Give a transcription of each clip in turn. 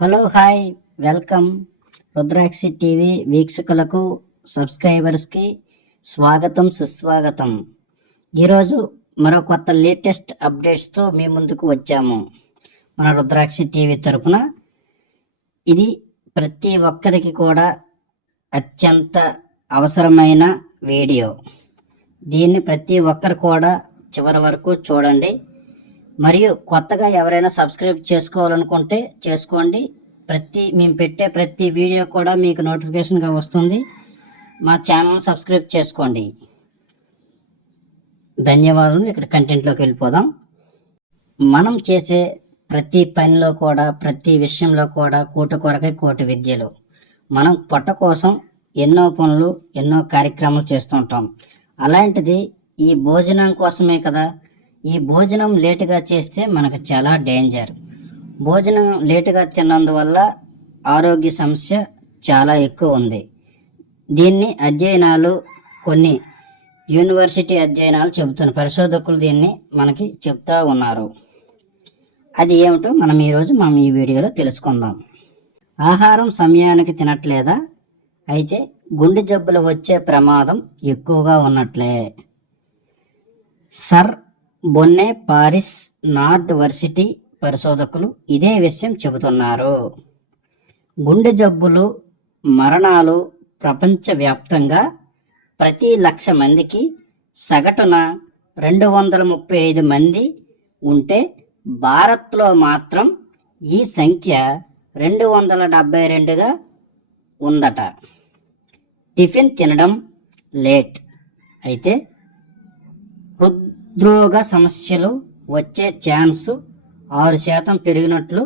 Hello hi welcome. Rudrakshi TV వీక్షకులకు సబ్స్క్రైబర్స్కి స్వాగతం సుస్వాగతం. ఈరోజు మరో కొత్త లేటెస్ట్ అప్డేట్స్తో మీ ముందుకు వచ్చాము. మన రుద్రాక్షి టీవీ తరపున ఇది ప్రతి ఒక్కరికి కూడా అత్యంత అవసరమైన వీడియో. దీన్ని ప్రతి ఒక్కరు కూడా చివరి వరకు చూడండి. మరియు కొత్తగా ఎవరైనా సబ్స్క్రైబ్ చేసుకోవాలనుకుంటే చేసుకోండి. ప్రతి మేము పెట్టే ప్రతి వీడియో కూడా మీకు నోటిఫికేషన్గా వస్తుంది. మా ఛానల్ సబ్స్క్రైబ్ చేసుకోండి. ధన్యవాదాలు ఇక్కడ కంటెంట్లోకి వెళ్ళిపోదాం. మనం చేసే ప్రతి పనిలో కూడా ప్రతి విషయంలో కూడా కూట కొరకై కోటి విద్యలు. మనం పొట్ట కోసం ఎన్నో పనులు ఎన్నో కార్యక్రమాలు చేస్తుంటాం అలాంటిది ఈ భోజనం కోసమే కదా ఈ భోజనం లేటుగా చేస్తే మనకు చాలా డేంజర్. భోజనం లేటుగా తిన్నందువల్ల ఆరోగ్య సమస్య చాలా ఎక్కువ ఉంది. దీన్ని అధ్యయనాలు కొన్ని యూనివర్సిటీ అధ్యయనాలు చెబుతున్న పరిశోధకులు దీన్ని మనకి చెప్తా ఉన్నారు. అది ఏమిటో మనం ఈరోజు మనం ఈ వీడియోలో తెలుసుకుందాం. ఆహారం సమయానికి తినట్లేదా? అయితే గుండె జబ్బులు వచ్చే ప్రమాదం ఎక్కువగా ఉన్నట్లే. Sorbonne Paris Nord varsity పరిశోధకులు ఇదే విషయం చెబుతున్నారు. గుండె జబ్బులు మరణాలు ప్రపంచవ్యాప్తంగా ప్రతి లక్ష మందికి సగటున రెండు వందల ముప్పై ఐదు మంది ఉంటే భారత్లో మాత్రం ఈ సంఖ్య రెండు వందల డెబ్బై రెండుగా ఉందట. టిఫిన్ తినడం లేట్. అయితే హృద్రోగ సమస్యలు వచ్చే ఛాన్స్ ఆరు శాతం పెరిగినట్లు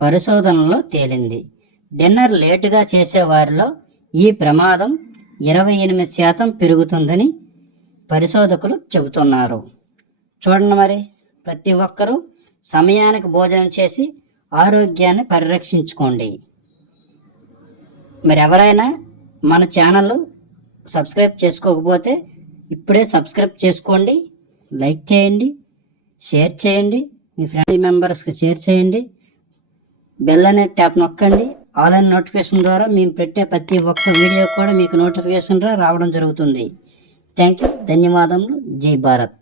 పరిశోధనలో తేలింది. డిన్నర్ లేటుగా చేసేవారిలో ఈ ప్రమాదం ఇరవై ఎనిమిది శాతం పెరుగుతుందని పరిశోధకులు చెబుతున్నారు. చూడండి మరి ప్రతి ఒక్కరూ సమయానికి భోజనం చేసి ఆరోగ్యాన్ని పరిరక్షించుకోండి. మరి ఎవరైనా మన ఛానల్ సబ్స్క్రైబ్ చేసుకోకపోతే ఇప్పుడే సబ్స్క్రైబ్ చేసుకోండి. లైక్ చేయండి షేర్ చేయండి మీ ఫ్రెండ్ మెంబర్స్కి షేర్ చేయండి. బెల్ అనే ట్యాప్ నొక్కండి. ఆన్లైన్ నోటిఫికేషన్ ద్వారా మేము పెట్టే ప్రతి ఒక్క వీడియో కూడా మీకు నోటిఫికేషన్ రావడం జరుగుతుంది. థ్యాంక్ యూ ధన్యవాదములు. జై భారత్.